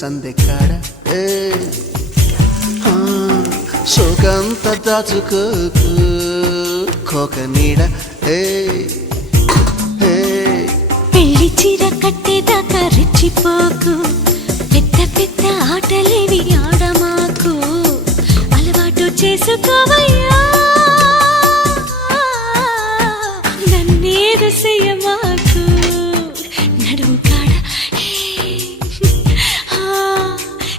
సందెకాడ సోకంత దాచుకోకు కోక నీడ పెళ్లి చీర కట్టేదాకా రెచ్చిపోకు పెద్ద పెద్ద ఆటలేవి ఆడమాకు అలవాటు చేసుకోవయ్యా